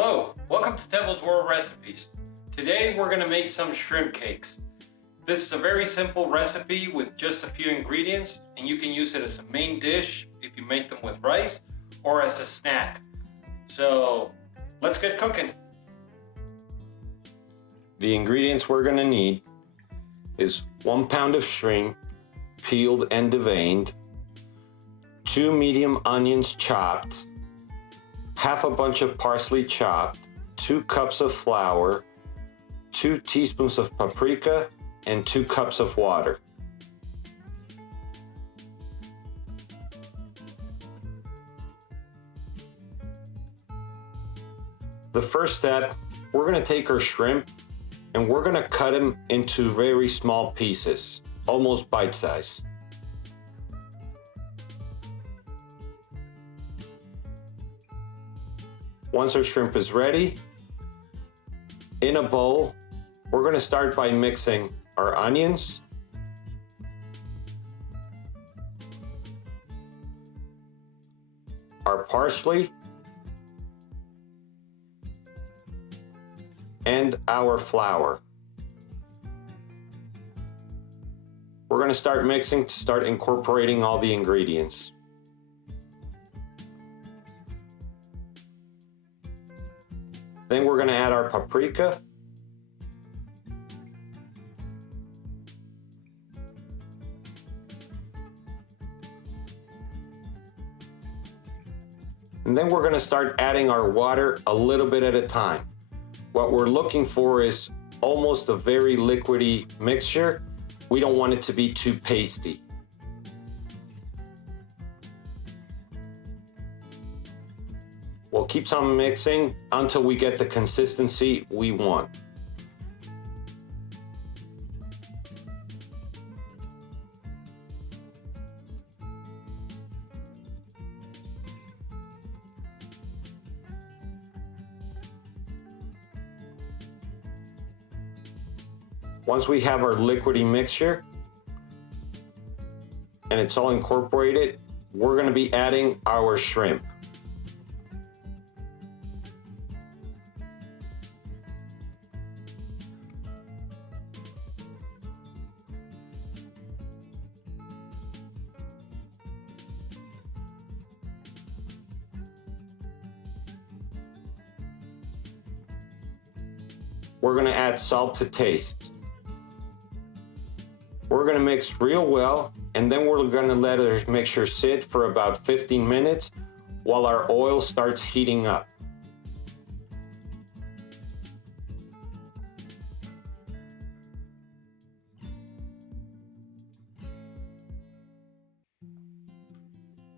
Hello, welcome to Tebo's World Recipes. Today we're going to make some shrimp cakes. This is a very simple recipe with just a few ingredients, and you can use it as a main dish if you make them with rice or as a snack. So let's get cooking. The ingredients we're going to need is 1 pound of shrimp, peeled and deveined, 2 medium onions chopped, half a bunch of parsley chopped, 2 cups of flour, 2 teaspoons of paprika, and 2 cups of water. The first step, we're going to take our shrimp and we're going to cut them into very small pieces, almost bite size. Once our shrimp is ready, in a bowl, we're going to start by mixing our onions, our parsley, and our flour. We're going to start mixing to start incorporating all the ingredients. Then we're going to add our paprika, and then we're going to start adding our water a little bit at a time. What we're looking for is almost a very liquidy mixture. We don't want it to be too pasty. We'll keep on mixing until we get the consistency we want. Once we have our liquidy mixture and it's all incorporated, we're going to be adding our shrimp. We're going to add salt to taste. We're going to mix real well, and then we're going to let our mixture sit for about 15 minutes while our oil starts heating up.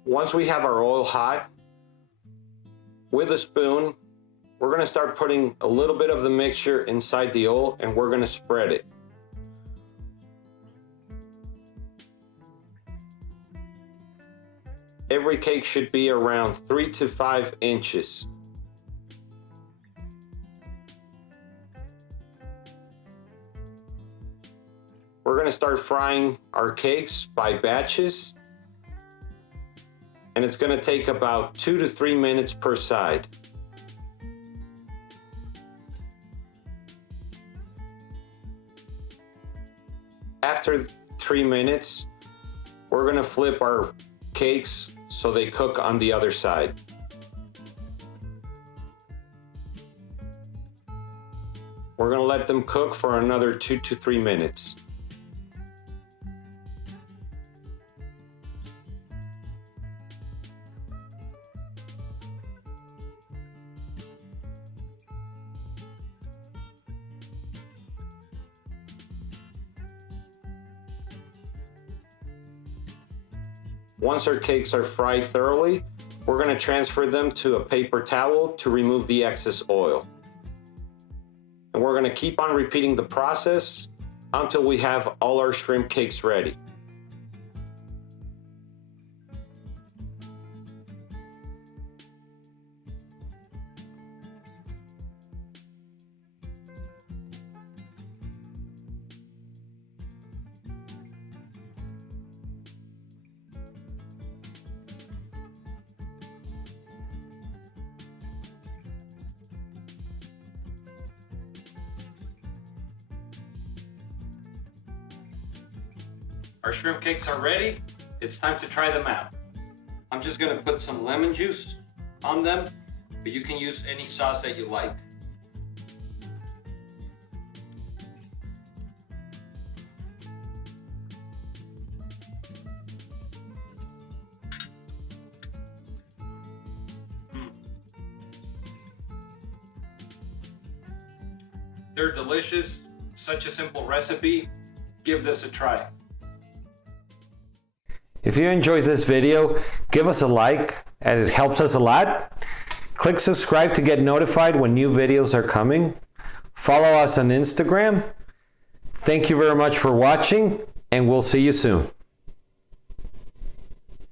Once we have our oil hot, with a spoon, we're going to start putting a little bit of the mixture inside the oil, and we're going to spread it. Every cake should be around 3 to 5 inches. We're going to start frying our cakes by batches, and it's going to take about 2 to 3 minutes per side. After 3 minutes, we're going to flip our cakes so they cook on the other side. We're going to let them cook for another 2 to 3 minutes. Once our cakes are fried thoroughly, we're going to transfer them to a paper towel to remove the excess oil. And we're going to keep on repeating the process until we have all our shrimp cakes ready. Our shrimp cakes are ready. It's time to try them out. I'm just gonna put some lemon juice on them, but you can use any sauce that you like. They're delicious. Such a simple recipe. Give this a try. If you enjoyed this video, give us a like, and it helps us a lot. Click subscribe to get notified when new videos are coming. Follow us on Instagram. Thank you very much for watching, and we'll see you soon.